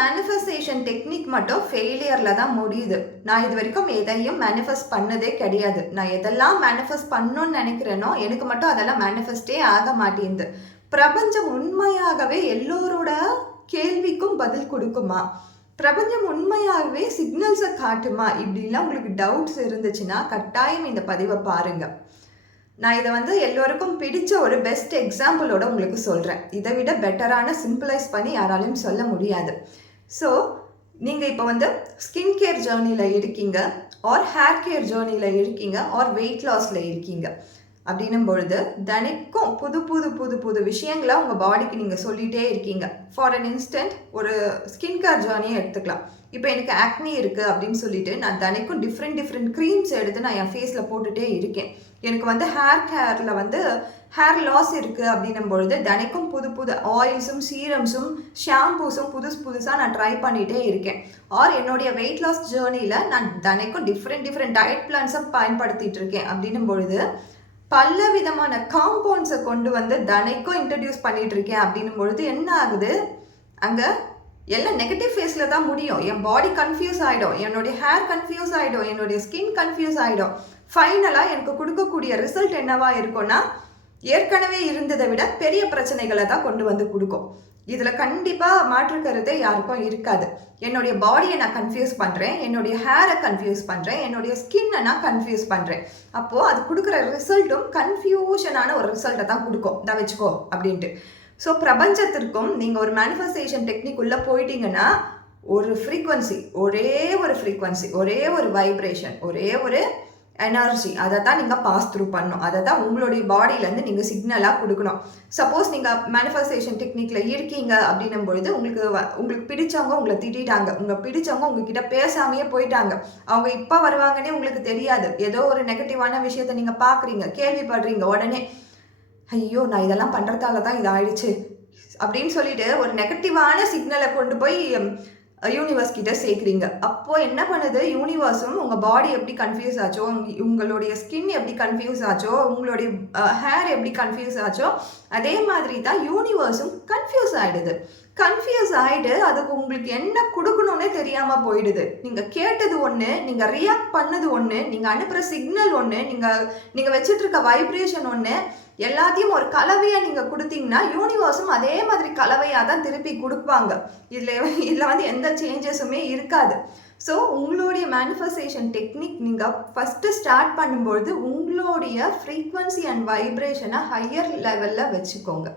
Manifestation technique மட்டும் ஃபெயிலியரில் தான் முடியுது. நான் இது வரைக்கும் எதையும் மேனிஃபெஸ்ட் பண்ணதே கிடையாது. நான் எதெல்லாம் மேனிஃபெஸ்ட் பண்ணணும்னு நினைக்கிறேனோ எனக்கு மட்டும் அதெல்லாம் மேனிஃபெஸ்டே ஆக மாட்டேங்குது. பிரபஞ்சம் உண்மையாகவே எல்லோரோட கேள்விக்கும் பதில் கொடுக்குமா? பிரபஞ்சம் உண்மையாகவே சிக்னல்ஸை காட்டுமா? இப்படிலாம் உங்களுக்கு டவுட்ஸ் இருந்துச்சுன்னா கட்டாயம் இந்த பதிவை பாருங்கள் நான் இதை வந்து எல்லோருக்கும் பிடிச்ச ஒரு பெஸ்ட் எக்ஸாம்பிளோட உங்களுக்கு சொல்கிறேன் இதை விட பெட்டரான சிம்பிளைஸ் பண்ணி யாராலையும் சொல்ல முடியாது. ஸோ நீங்கள் இப்போ வந்து ஸ்கின் கேர் ஜேர்னியில் இருக்கீங்க ஆர் ஹேர் கேர் ஜேர்னியில் இருக்கீங்க ஆர் வெயிட் லாஸில் இருக்கீங்க. அப்படின்னும் பொழுது தினைக்கும் புது புது புது புது விஷயங்களை உங்கள் பாடிக்கு நீங்கள் சொல்லிகிட்டே இருக்கீங்க. ஃபார் அன் இன்ஸ்டன்ட் ஒரு ஸ்கின் கேர் ஜேர்னியை எடுத்துக்கலாம். இப்போ எனக்கு ஆக்னி இருக்குது அப்படின்னு சொல்லிட்டு நான் தினைக்கும் டிஃப்ரெண்ட் டிஃப்ரெண்ட் க்ரீம்ஸ் எடுத்து நான் என் ஃபேஸில் போட்டுகிட்டே இருக்கேன். எனக்கு வந்து ஹேர் கேரில் வந்து ஹேர் லாஸ் இருக்குது அப்படின்னும் பொழுது தினைக்கும் புது புது ஆயில்ஸும் சீரம்ஸும் ஷாம்பூஸும் புதுசு புதுசாக நான் ட்ரை பண்ணிகிட்டே இருக்கேன். ஆர் என்னுடைய வெயிட் லாஸ் ஜேர்னியில் நான் தினைக்கும் டிஃப்ரெண்ட் டிஃப்ரெண்ட் டயட் பிளான்ஸை பயன்படுத்திகிட்டு இருக்கேன். அப்படின்னும் பொழுது பல விதமான காம்பவுண்ட்ஸை கொண்டு வந்து தனைக்கும் இன்ட்ரடியூஸ் பண்ணிட்டு இருக்கேன் அப்படின்னும் பொழுது என்ன ஆகுது? அங்கே எல்லாம் நெகட்டிவ் ஃபேஸில் தான் முடியும். என் பாடி கன்ஃபியூஸ் ஆகிடும் என்னுடைய ஹேர் கன்ஃபியூஸ் ஆகிடும் என்னுடைய ஸ்கின் கன்ஃபியூஸ் ஆகிடும் ஃபைனலாக எனக்கு கொடுக்கக்கூடிய ரிசல்ட் என்னவா இருக்கும்னா ஏற்கனவே இருந்ததை விட பெரிய பிரச்சனைகளை தான் கொண்டு வந்து கொடுக்கும். இதில் கண்டிப்பாக மாற்று யாருக்கும் இருக்காது. என்னுடைய பாடியை நான் கன்ஃபியூஸ் பண்ணுறேன் என்னுடைய ஹேரை கன்ஃபியூஸ் பண்ணுறேன் என்னுடைய ஸ்கின்னை நான் கன்ஃபியூஸ் பண்ணுறேன் அப்போது அது கொடுக்குற ரிசல்ட்டும் கன்ஃபியூஷனான ஒரு ரிசல்ட்டை தான் கொடுக்கும். தான் வச்சுக்கோ அப்படின்ட்டு. ஸோ பிரபஞ்சத்திற்கும் நீங்கள் ஒரு மேனிஃபெஸ்டேஷன் டெக்னிக் உள்ளே போயிட்டீங்கன்னா ஒரு ஃப்ரீக்வன்சி ஒரே ஒரு ஃப்ரீக்வன்சி ஒரே ஒரு வைப்ரேஷன் ஒரே ஒரு எனர்ஜி அதை தான் நீங்கள் பாஸ் த்ரூ பண்ணணும். அதை தான் உங்களுடைய பாடியிலேருந்து நீங்கள் சிக்னலாக கொடுக்கணும். சப்போஸ் நீங்கள் மேனிஃபெஸ்டேஷன் டெக்னிக்கில் இருக்கீங்க அப்படின்னும் பொழுது உங்களுக்கு உங்களுக்கு பிடிச்சவங்க உங்களை திட்டிட்டாங்க. உங்கள் பிடிச்சவங்க உங்ககிட்ட பேசாமையே போயிட்டாங்க. அவங்க இப்போ வருவாங்கன்னே உங்களுக்கு தெரியாது. ஏதோ ஒரு நெகட்டிவான விஷயத்தை நீங்கள் பார்க்குறீங்க கேள்விப்படுறீங்க. உடனே ஐயோ நான் இதெல்லாம் பண்ணுறதால தான் இது ஆயிடுச்சு அப்படின்னு சொல்லிட்டு ஒரு நெகட்டிவான சிக்னலை கொண்டு போய் யூனிவர்ஸ் கிட்ட சேர்க்குறீங்க. அப்போ என்ன பண்ணுது? யூனிவர்ஸும் உங்கள் பாடி எப்படி கன்ஃபியூஸ் ஆச்சோ உங்களுடைய ஸ்கின் எப்படி கன்ஃபியூஸ் ஆச்சோ உங்களுடைய ஹேர் எப்படி கன்ஃபியூஸ் ஆச்சோ அதே மாதிரி தான் யூனிவர்ஸும் கன்ஃபியூஸ் ஆயிடுது. கன்ஃபியூஸ் ஆயிட்டு அதுக்கு உங்களுக்கு என்ன கொடுக்கணும்னே தெரியாமல் போயிடுது. நீங்கள் கேட்டது ஒன்று நீங்கள் ரியாக்ட் பண்ணது ஒன்று நீங்கள் அனுப்புகிற சிக்னல் ஒன்று நீங்கள் நீங்கள் வச்சுட்டு இருக்க வைப்ரேஷன் ஒன்று எல்லாத்தையும் ஒரு கலவையாக நீங்கள் கொடுத்தீங்கன்னா யூனிவர்ஸும் அதே மாதிரி கலவையாக தான் திருப்பி கொடுப்பாங்க. இதில் இதில் வந்து எந்த சேஞ்சஸுமே இருக்காது. ஸோ உங்களுடைய மேனிஃபெஸ்டேஷன் டெக்னிக் நீங்கள் ஃபஸ்ட்டு ஸ்டார்ட் பண்ணும்பொழுது உங்களுடைய ஃப்ரீக்வன்சி அண்ட் வைப்ரேஷனை ஹையர் லெவலில் வச்சுக்கோங்க.